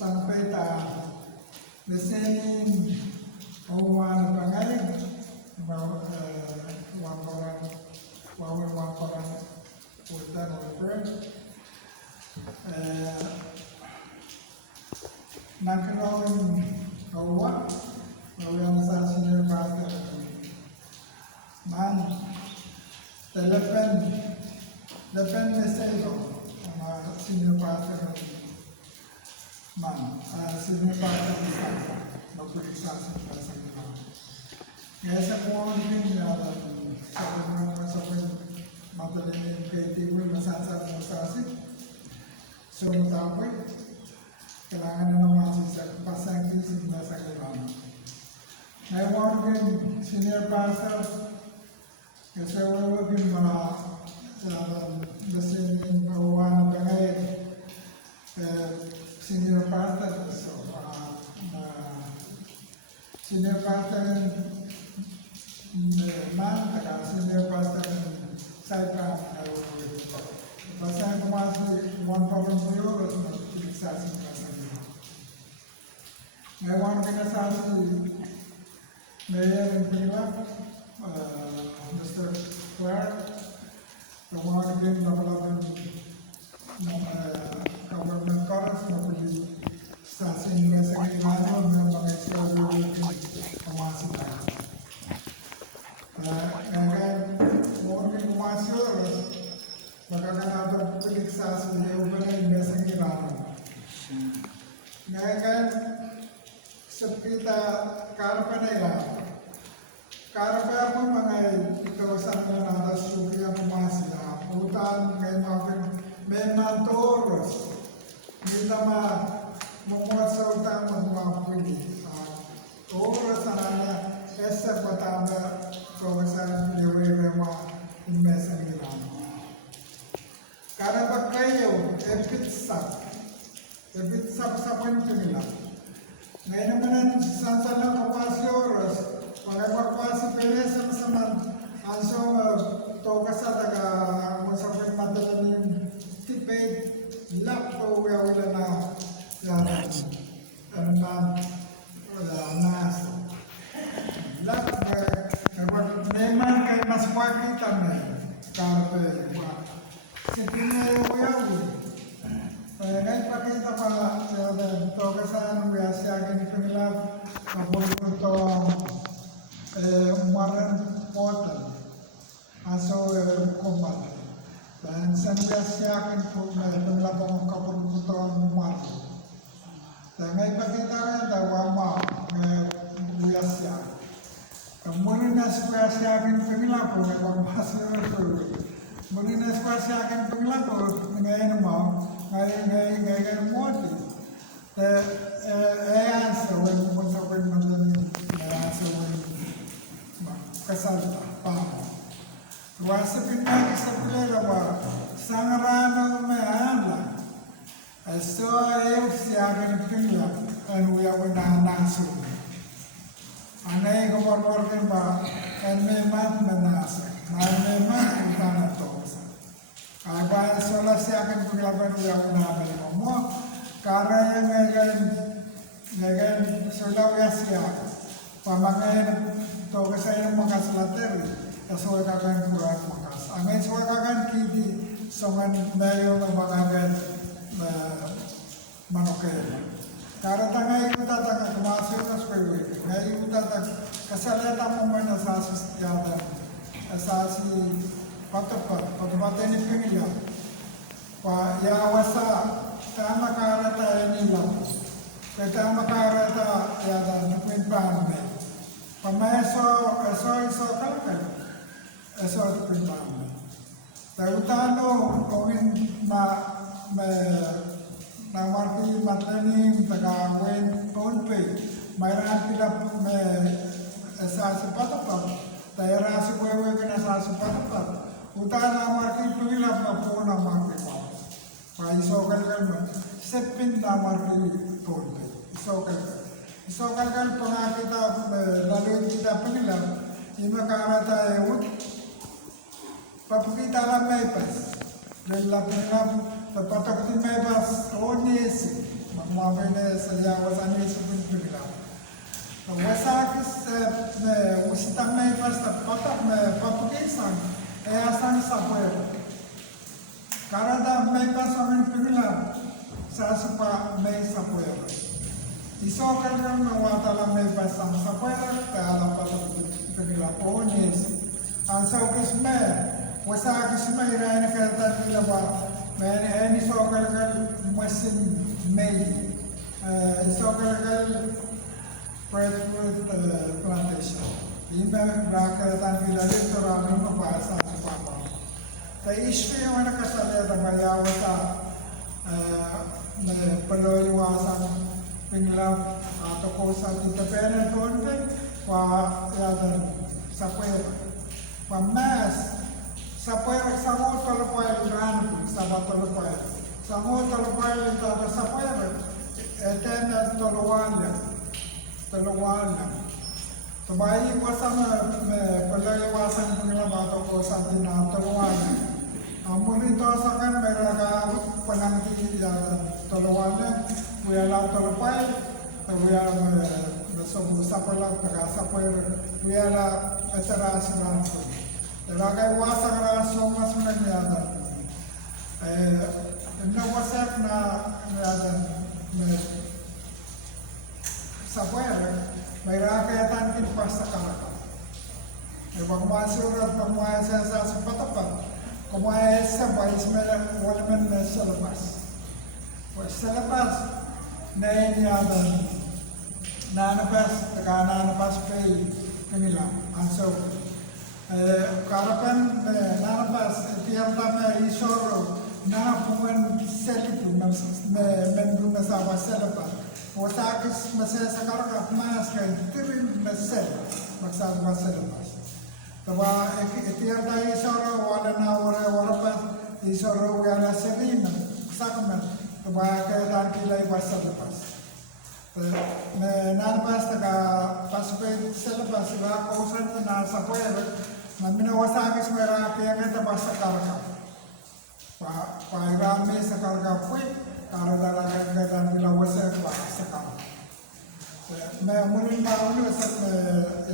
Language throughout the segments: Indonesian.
sampai lesenin owan pangalig wangkoran utan over nagkaroon kawa yang sa senior pastor man telepon message ang senior pastor man senior pastor isa magpulisa sa mga kaya sa kung din sa madaling kay Tibul masasarap masasip so tapoy kailangan na naman sa pasangkis na sa kailangan. Ngayon din senior pastor Kaesaewa din mga nasin pauwan na ngayon senior pastor so senior pastor man taka senior pastor saya kan pasal masih one problem beliau harus difiksasi Nahmwarikih Pingelap Mr. Clark Nahmwarikih Pingelap government cars maupun stasiun Kaesaewa memang mengeksplor informasi Nahmwarikih masuk bagaimana periksaan yang Kaesaewa ngayon seperti karpa apa mengenai kawasan yang ada suku yang masih hutan memang terus kita membuat hutan mempunyai terus anaknya esok bertambah kawasan dewi memang investasi karena bakayo ebit sap Pingelap. Ngayon naman sansalang kapasi oras, pag-evakuasi pwede sama-sama anso Doahkaesa taga musapin madalan yung tipid lap to wala na nas lap neman kay mas wakitan na karpe sipin ngayon pakita pa Doahkaesa Nahmwarikih Pingelap mabuhay itong umaran portal aso kumat dan sanggasiakin po na pinglapang kapunutan umaran dan ngayon pakita rin dawama buyasya muli na siyasiakin Pingelap po nagpapasok muli na siyasiakin Pingelap po ngayon mo ngayon moti sa wala mo sa wala madali sa wala kasalta pa wasa pinag sa pulera ba sangarana may ala so ayaw siya akin Pingelap and we are naso anay kumormor rin ba and may man manasa may man na to Agak solasi akan Pingelap yang nabi mo karena yang ngayon sudah biasa pamangay Doahkaesa yang makaslater kasuwa kagan kurang makas angin suwa kagan kidi songan mayo ng mga manokela karena tangay utatang kumasyo na swewe ngayon utatang kasalata mo man asasi yata asasi patapatan ni Pingelap pa yawasa tama karata nila tama karata yata nukwin pambe pamaso eso kalkan eso nukwin pambe tautano kongin Nahmwarikih matlaning tagawen ponpe mayroon Pingelap asasi patapat daerah sebuah kena asasi patapat utara Nahmwarikih Pingelap na po Nahmwarikih isokal kan sepin Nahmwarikih ponpe isokal kan pangakita lalu kita Pingelap ima karata eut papukita lang mwaekas dahil Pingelap papatok din mwaekas onis magmwaekas pwede sa wasan ni Subin Pingelap. Wasakis usitang may basta patak may papakisan asang sapwero. Karada may pasamin Pingelap sa supa may sapwero. Isokal kan mawatala may basang sapwero kaya lang patak Pingelap onis. Ang saukis may wasakis may rin kaya nila ba may isokal kan masin may isokal kan breadfruit plantation. Ini berkaitan bila itu ramai membahas apa. Tapi isu yang mana kesannya terbayar wasa peloi wasan Pingelap atau kosa di tepian tuan wah ya dan sapoer, mas sapoer sangat terlepas ran sahabat terlepas sangat terlepas itu ada sapoer etena terluan Taluan. Tabayi wasan pelai wasan Pingelap atau kosan di taluan. Amun itu asalkan mereka penanti taluannya, wiala terlepai, wiala bersama sapalah terasa wiala acara sembilan pun. Ragai wasan rasong sebenarnya ada. Ini wasan ada. Sapoer, mereka kaitan kita pasta kalaka. Ebang masuk pemaisa sa sepatapan, pemaisa bais mereka walaupun selepas. Selepas, naik ada, nanapas, tekan nanapas pay Pingelap, ansau. Karapan nanapas tiap tahun isoro, nana pun selipu, mendung nasabah selepas. Wasakis masih sekarang mas kan tirin masih maksud masih lepas. Tapi tiap hari isoro wala na warapat isoro wala serina sakman. Tapi keadaan kilai masih lepas. Nalpas taka paspe selepas lah kausan na sapoer. Namina wasakis merah piangnya tepas sekarang. Pak Irami sekarang pun. Karena dalam keadaan bila wasir sekarang, saya mungkin tahu ni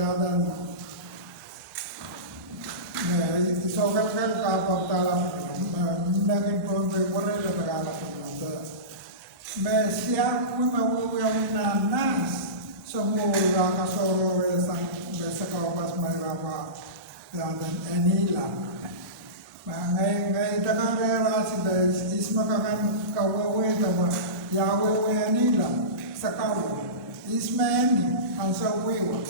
ya dan isokal kan kapal dalam mungkin pun berboleh beragam macam. Siap pun mahu yang nas semua orang kasoro besar pas mereka dan inilah. Ngai tangan relasi dari isma kakan kawewe tawa yawewe anila sakawe isma ini ansa wewa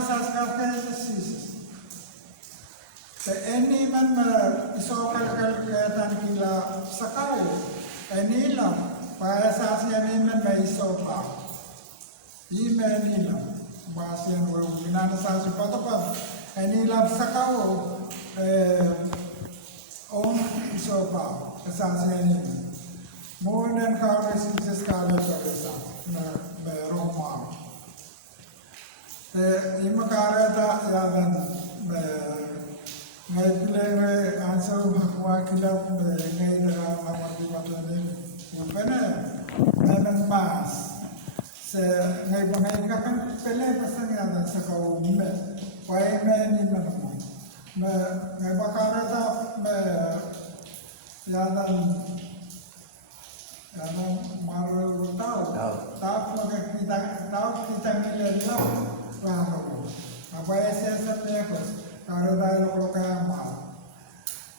saskar sis te ini man isokal kegiatan kila sakawe anila pada sasnya ini man isopa anila bahasian wewe binana sasu patapa anila sakawe om isopa kesaksian ini. Mohon kau resisten sekali terasa Roma. Ima kareta ya dan ngai pilih ansau Nahmwarikih ngai dalam nama di mata ini. Bukan mas. Ngai bangai kan pilih pesan ya dan sekau me. Pai me ni mana. Ngai bakareta ya dan maru tahu kita melihat lalu apa esok lepas kalau dah lalu kaya mal,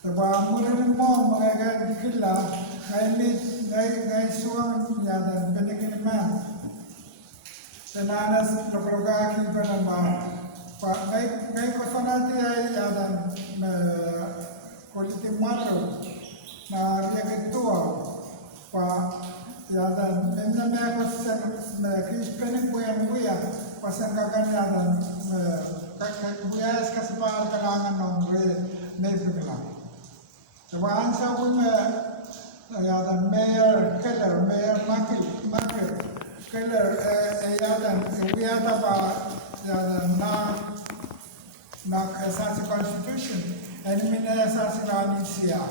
tapi mungkin mau mengajar kita ngai suam ya dan pendekin mana, tenanas lalu kaya kita nama, ngai kosanati ya dan kulit malu, na dia ketua. Pak ya dan enaknya pas kispenik buaya pasan kakan ya dan buaya sekasih kalangan nomor Pingelap. Coba ansau pun ya dan mayor makil keller ya dan buaya apa ya dan nak asasi constitution ini mina asasi Indonesia.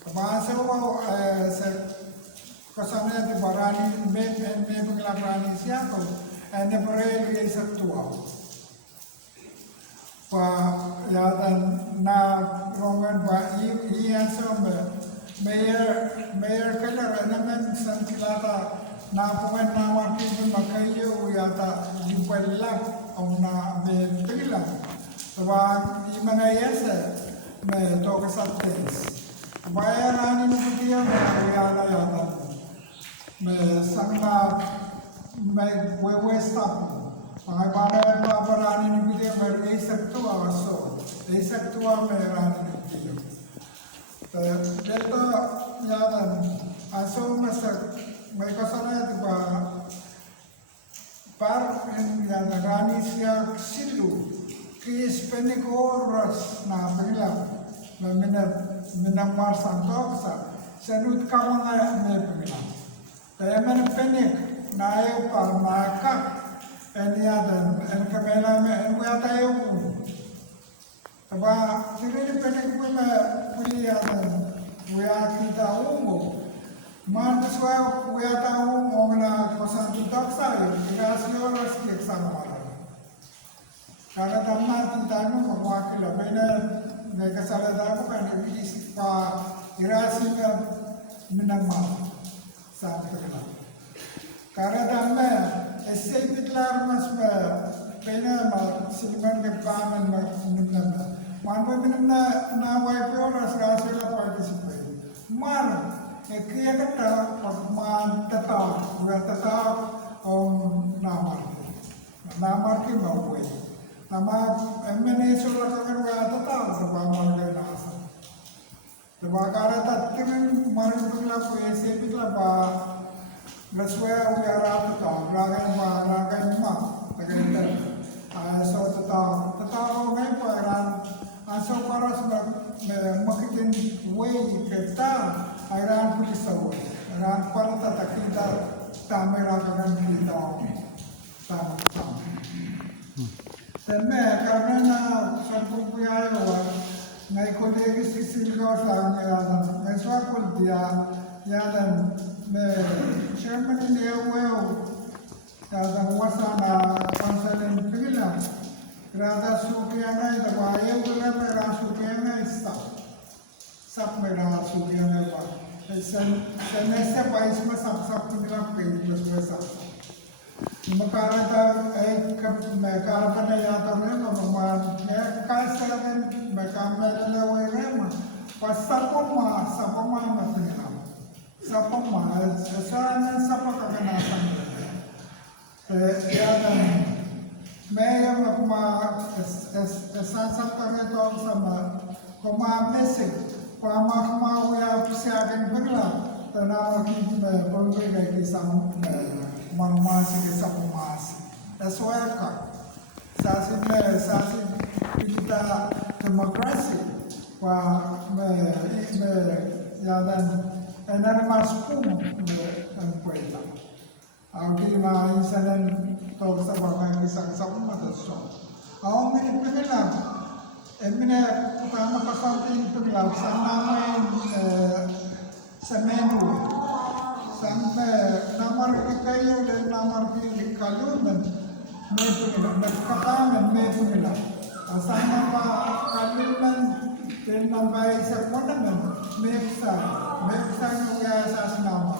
Coba ansau kasana di barani me pengelap rani siapa ane perelu saktua pa ya dan na rongan ba iya sombe mayor kelar anamen santilata na pemain nama tim makayo ya ta jumpa au na me pengelap sebab imana yasa me Doahkaesa bayar rani nukutia me ayana ya dan me sangna me wewe stop mga paparani ni video me isaktua so isaktua me rani ni video dito yadan aso masak may kasana di ba par yan rani siya silu kis penik oras na pengelap minamar Doahkaesa sanut kamanga me pengelap kaya man penik na ayaw par maka yadan kamela me tayo mo taba sirili penik mo puli yadan kita umo man swa tayo mo na kosan Doahkaesa kasi oras kik sama karena damai kita nu mewakili mereka salah dapat kan isi pa irasi kan minamar sampai kenal karena damai esai pitlar mas pena silman ke paman minamar mana minamna na wipe oras rasa la participate mar kia kata man tetap namar ki mau nama emene sola kamen wa tata sabah marga nasa sabah kara tattirin marin pula ko ese pitla ba raswa uyara tata raga ma tagaita so tata ko ngai paran aso paras makitin way keta airan pulisaw ran parta takita tamera kagan kita sama karena na satu punya ngai kolegi sisil kau sang ngai swakul dia dan chairman ini dan wasana konselin pengelap rada sukiana itu bahaya bukan merah sukiana sap merah sukiana apa senesa pais sap pengelap kayak sap Makarata makarata ya tamne mamman ya Kaesaewa makamela lewe rema pasapoma matena sapoma sana sapaka kana ya dan meya makuma esan kare to sama koma basic pama ya siagan pengelap tanah kita berbeda di sama masih sapu masih esweka sasi kita demokrasi wa ya dan enar masuk kuita auki ma insanan Doahkaesa bagai kisah sapu mata so au ini pengelap emine pertama kesamping pengelap sana semenu sampai Nahmwarikih kayu dan Nahmwarikih kayu dan katakan mengelap sama kayu dan nampai sekolah dan meksa yang asas nama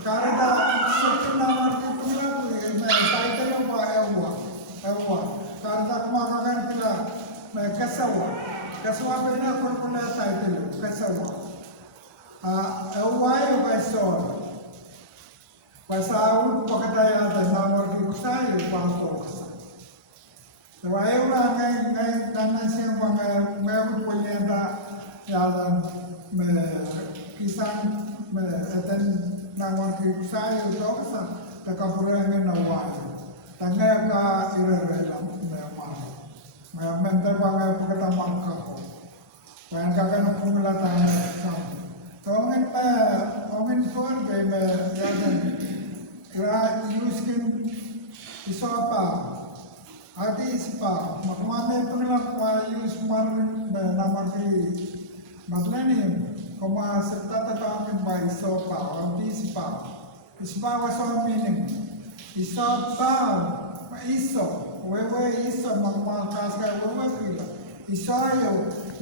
karena seperti Nahmwarikih pengelap title yang ewa karena kemakan kita Kaesaewa pernah berpulang title Kaesaewa ewa yang besar Pasal pakataya dan Nahmwarikih saya Doahkaesa. Sebab orang ngai siang bangai punya jalan kisah dan Nahmwarikih saya Doahkaesa terkapurang nawai. Tangga ka irerela mentar bangai pakata mangkau. Bayan kakan pumulatan sama. Ongin tuan jalan kira yuskin iso apa adi siapa makamame pengelap yus marin Nahmwarikih matleni como se trata também by sopa, isipa so meaning, isopa, iso, wewe iso mwaekas ka wewe pila, isoyo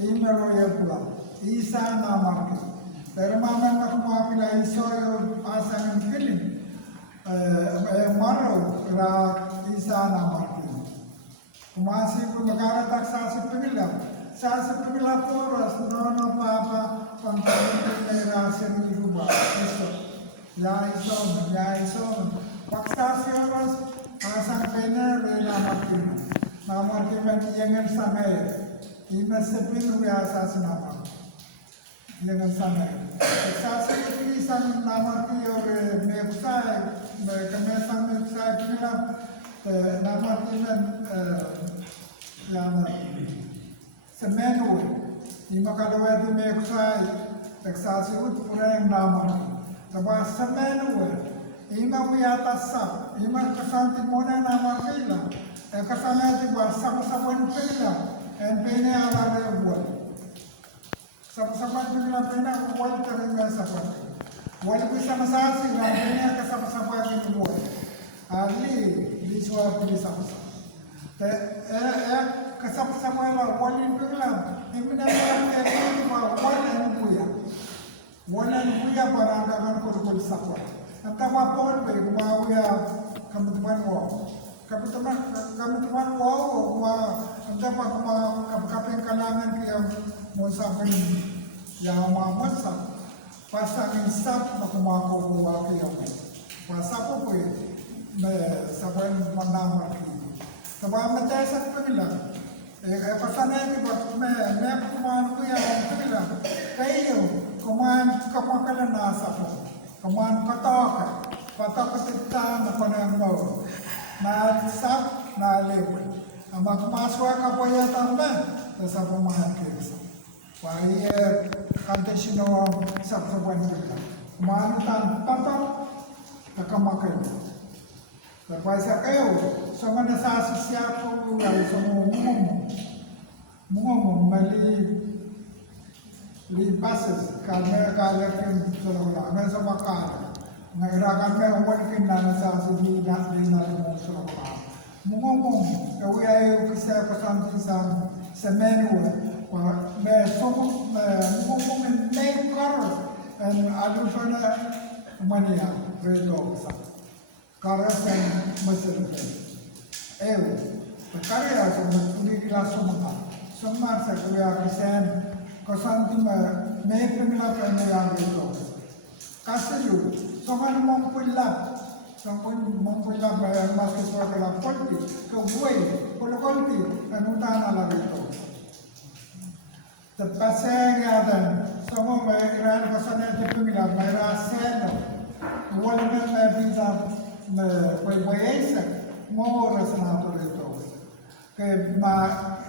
imelo ya pula, isa Nahmwarikih. Pero mama pila isoyo asan feeling, maro ra isa Nahmwarikih. Kumasi kumagara tak Sasa Pingelap oras, nono papa, pangkalimay na seri ruba, iso. Ya iso. Pakstasi oras, asang bener re Nahmwarikih yang samay. Ima sepin asas nama. Yang samay. Sasa isan Nahmwarikih ore mewsai, kemesang mewsai Pingelap, Nahmwarikih yang semenu ima kalawa di meksai teksasi ut pureng Nahmwarikih tapi semenu ima wiata sap ima kesanti mona Nahmwarikih la kesana di bawah sama-sama pila pene ala rebuat sama-sama pila pena wal terima sapat wal bisa masasi la pene sama-sama rebuat ali disua puli sama-sama kasama la walin Pingelap imina walan buya baranga kan ko sakwa anta wapon be kuya kamutuman wo anta pa kapeng kalangan kaya mo sabin ya mamasa pasang insap na kumako kuwa kaya pasapo po sabay Nahmwarikih sabay matyasak Pingelap pasanay di ba kumahan ko yung Pingelap kayo kumahan nasa po kumahan katoka patakatita na panang mo na sap na liwin ang magmaswa ka po yata ba sa pumahan kisa kaya kante sino sa Pingelap kumahan tan patok na kamakay Tapos kayo, sa mga nasasasya ko ay sa mungomong lipases kanya kalakin sa wala nga sa makara nga irakan may umalikin na nasasasya din na limong sa wala mungomong kawi ay kasi kasantin sa menu may mungomong may karo and aluso na umaniya redo sa Karasan masyarakat. Karya sulit semua. Semua saya kisen kasanti me Pingelap yang itu. Kasih semua mempulap bayar masuk sekolah politi, kebuai, politi, anutan ala itu. Tepat saya dan semua mereka kasannya di Pingelap mereka sen, walaupun bisa mwaekas moras na ito kay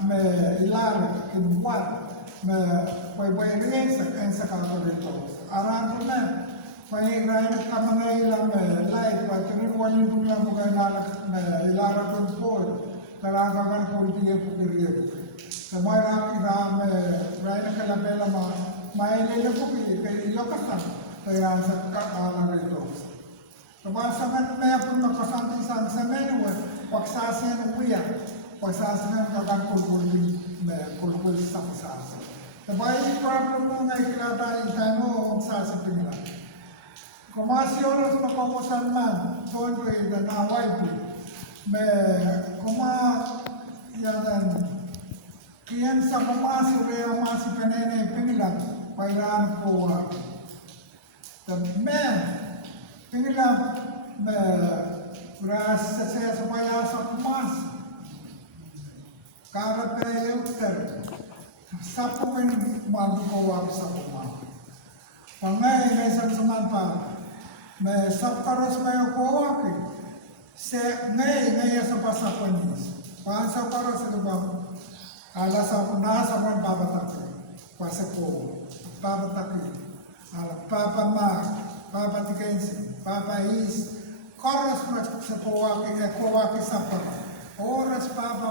me ilar kinwat me mwaekas ang sa ito aran na may rayon ka mga ilang light pa tinuwan yung lang mga nalak me ilara kon po talagang ko diye pugiriye sa mga me rayon ka labela may lelo ko kay ilokasan kaya sa kaalang ito Kebasangan may pun makasanti sa menu pagsasihan uya pagsasihan kagan kulkul sa pasasa. Tabay problem mo ngay kilata itano sa Pingelap. Kumasi oras makamusan man told ko na Nahmwarikih me yadan kiyan sa kumasi rea masi penene Pingelap pairan ko Pingelap beras saya supaya emas karena peyuter sapu pun mampu kawal sapu mah pangai lesan semanpa me sapkaros mayo kawal se ngai sapa sapanis pan sapkaros lebam ala sapu na sapan babatak pasako babatak ala papa ma Papa tikensi, Papa is, koras sa kawaki sapa. Oras Papa.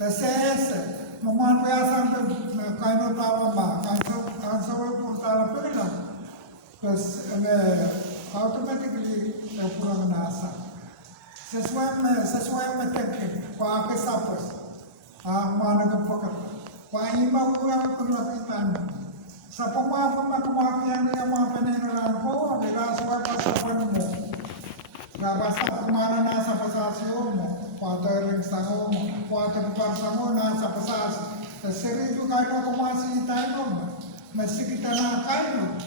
Tasese, maman kaya sampai kaino tawa ma, kanso sawai purtala Pingelap, terus automatically pulang nasa. Sesuai meteknik, pakai sapas, mana kepokat, paima pulang penelapitan. Sa pumapamakumakiyan niya mga pininalaan ko, nilasuwa pa sa panmo. Nabasa kumana nasa pasasyo mo, patering sango mo, patering parsango nasa pasas. Serido kayo na kumasitay mo, masikita na kayo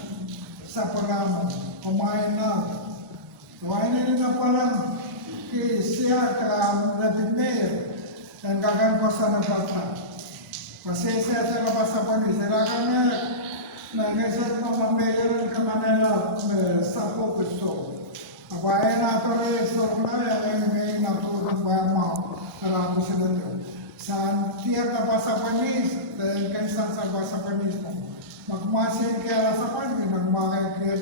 sa paramo, kumain na. Kumain na rin na palang siya ka labing mayor, ang gagang ko sa nabata. Kasi siya sa labas sa panis, nilakanya nag-isip mo mamayroon ka Manila sa gusto. Abayan nato rin sa kunaya ay natulong ba mo narako sila doon. Sa tiyak na basa panis, kaysa sa basa panis mo. Magmasin kaya sa panis, magmakay kaya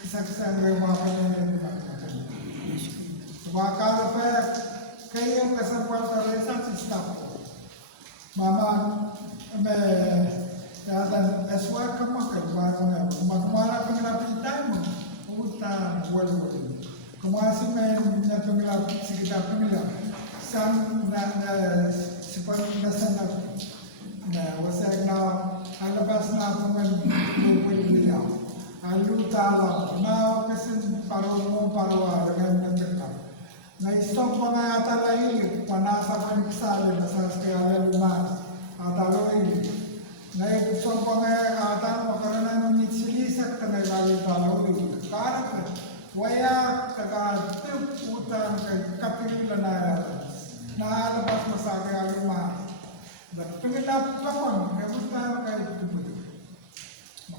kisakisang rin mga panis. Bakal pa kayo kasapal rin sa sistema. Mama, dan eswar kemakan magmana pengelapitan hutan wal kemasi main pengelap sekitar pengelap sang seperti nasana wasai na alabas na pengen dia alu tala na kesin paru dengan pengelap na istok pangayatan lagi panasa panikisale masas kaya lumas atalo ini Naik sombong kata makanan menitsilisak tanah lalu talau itu. Karena waya kata putan kapil lanaya. Nah lepas masak alima. Dan pengelap kapan kebutan kayak itu.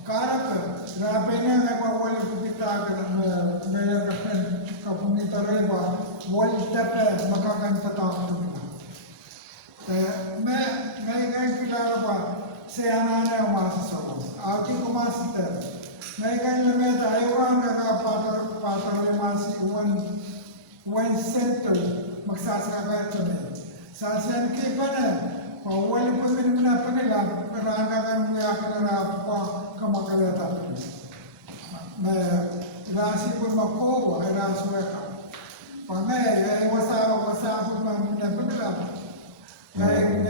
Karena rapenya apa wali kita bayar kapung reba wali tepe makakan tetap itu. Ngai kita apa? Saya anak mahasiswa, aku itu master. Mereka lebih tahu orang mereka patar masih one center maksasnya itu. Sasaran kita awal itu mana pengelap perancangan mereka apa kemakalatan. Rasi pun makau, rasi mereka. Pangai wasa pun mana pengelap. Naik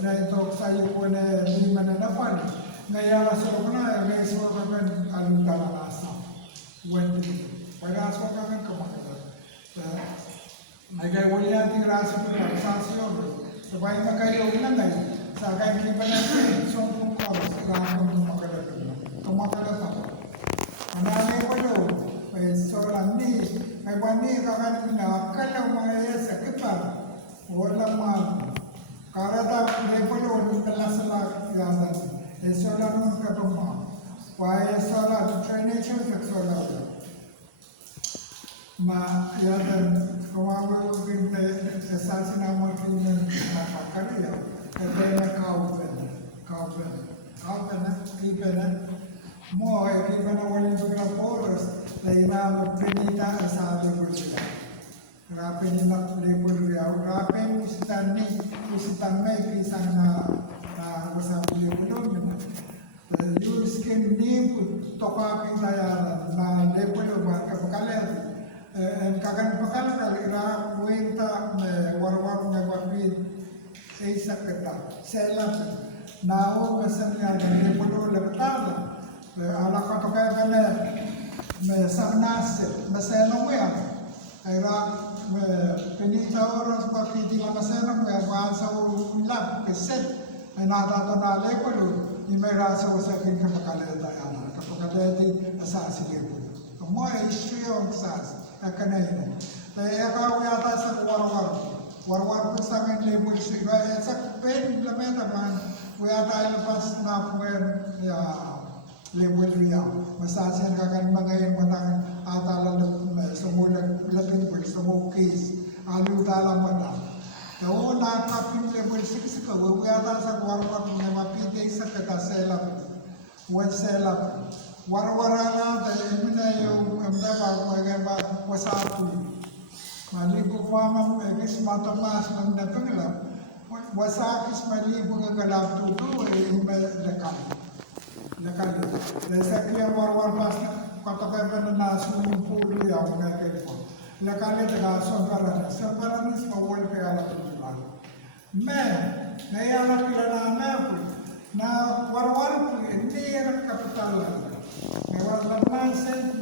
itu saya pun di mana dapat. Ngaya sorokna, ngaya sorokkan alun dalam asam. Wendy, pada sorokkan kemana? Ngaya walian tinggal asam pun sasio. Supaya makai orang lain. Sakai kita nanti sombong kau sekarang kemakaran apa? Anak itu seorang ni, hewan ni kakak nak kalau maya sekitar. Orang mana? Karena level orang telah jalan. Esolah orang ketemu. Wah esolah training esolah. Ma jalan kawan kita esas nama kita nak kerja. Kita kau benar. Mau kita nak wali berapa orang? Lain nama penita asal berjaya. Rapen nak lebur dia, rapen usitan mai kisah na wasap lebur ni. Use skin ni toka pintaya na lebur buat kepakalan. Kagan pakalan kali ra kuenta warwar ngawapin eisak kata. Selap nao kesannya lebur leptar. Ala kata kaya kena mesarnas mesenong ya. Aira penita orang seperti di mana sana bahasa ulang keset nada tanah lekolu ini merasa usahakan kepakalan dayana kepakalan di asas lebu semua isu yang asas akan ini tapi kalau yang atas war pasangan lebu segala esak pen lemah man wia lepas nafuan ya lebu dia masalah kagan mengayan menang atala semua lebih semua kes alu dalam mana. Kalau nak kapin level six kalau ada sesuatu yang mapide sekata selap, war-warana dari mana yang mendapat bagaimana wasatu. Malibu faham ekis mata mas mendapat gelap. Wasakis malibu gelap tu yang mendekat. Nakali. Desa kaya war pas kota kaya na sumpulo ya mga kelpo. Nakali taga sambaran sa mawal kaya na tutulan. Ngaya na pila na na war-war po hindi yan ang kapital lang. May war